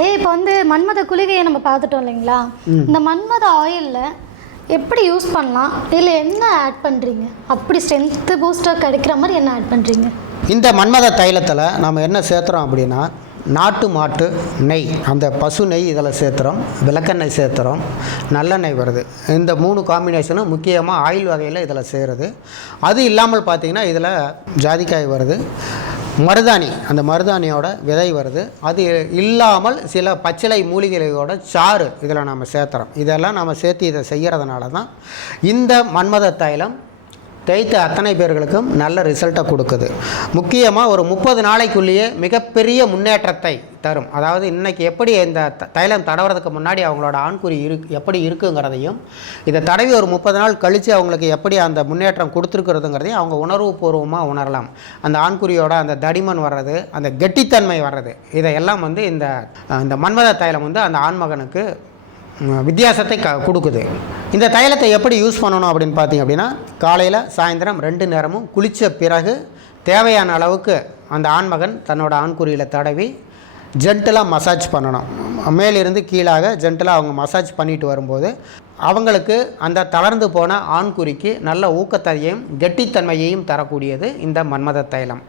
ஐயா இப்போ வந்து மன்மத குளிகையை நம்ம பார்த்துட்டோம் இல்லைங்களா? இந்த மன்மத ஆயிலில் எப்படி யூஸ் பண்ணலாம்? இதில் என்ன ஆட் பண்ணுறீங்க அப்படி ஸ்ட்ரென்த்து பூஸ்டர் கிடைக்கிற மாதிரி என்ன ஆட் பண்ணுறீங்க இந்த மன்மத தைலத்தில் நம்ம என்ன சேர்த்துறோம் அப்படின்னா நாட்டு மாட்டு நெய். அந்த பசு நெய் இதில் சேர்த்துறோம் விளக்கெண்ணெய் சேர்த்துறோம் நல்லெண்ணெய் வருது. இந்த மூணு காம்பினேஷனும் முக்கியமாக ஆயில் வகையில் இதில் சேருது. அது இல்லாமல் பார்த்தீங்கன்னா இதில் ஜாதிக்காய் வருது. மருதாணி அந்த மருதாணியோட விதை வருது. அது இல்லாமல் சில பச்சிலை மூலிகைகளோட சாறு இதில் நம்ம சேர்த்துறோம். இதெல்லாம் நம்ம சேர்த்து இதை செய்கிறதுனால தான் இந்த மன்மத தைலம் தேய்த்த அத்தனை பேர்களுக்கும் நல்ல ரிசல்ட்டை கொடுக்குது. முக்கியமாக ஒரு முப்பது நாளைக்குள்ளேயே மிகப்பெரிய முன்னேற்றத்தை தரும். அதாவது இன்றைக்கி எப்படி இந்த தைலம் தடவுறதுக்கு முன்னாடி அவங்களோட ஆண்குறி இரு எப்படி இருக்குங்கிறதையும் இதை தடவி ஒரு முப்பது நாள் கழித்து அவங்களுக்கு எப்படி அந்த முன்னேற்றம் கொடுத்துருக்குறதுங்கிறதையும் அவங்க உணர்வுபூர்வமாக உணரலாம். அந்த ஆண்குறியோட அந்த தடிமன் வர்றது அந்த கெட்டித்தன்மை வர்றது இதையெல்லாம் வந்து இந்த இந்த மன்மத தைலம் வந்து அந்த ஆண்மகனுக்கு வித்தியாசத்தை க கொடுக்குது. இந்த தைலத்தை எப்படி யூஸ் பண்ணணும் அப்படின்னு பார்த்தீங்க அப்படின்னா காலையில் சாயந்தரம் ரெண்டு நேரமும் குளித்த பிறகு தேவையான அளவுக்கு அந்த ஆண்மகன் தன்னோட ஆண்குறியில் தடவி ஜென்டலாக மசாஜ் பண்ணணும். மேலிருந்து கீழாக ஜென்டலாக அவங்க மசாஜ் பண்ணிட்டு வரும்போது அவங்களுக்கு அந்த தளர்ந்து போன ஆண்குறிக்கு நல்ல ஊக்கத்தையும் கெட்டித்தன்மையையும் தரக்கூடியது இந்த மன்மத தைலம்.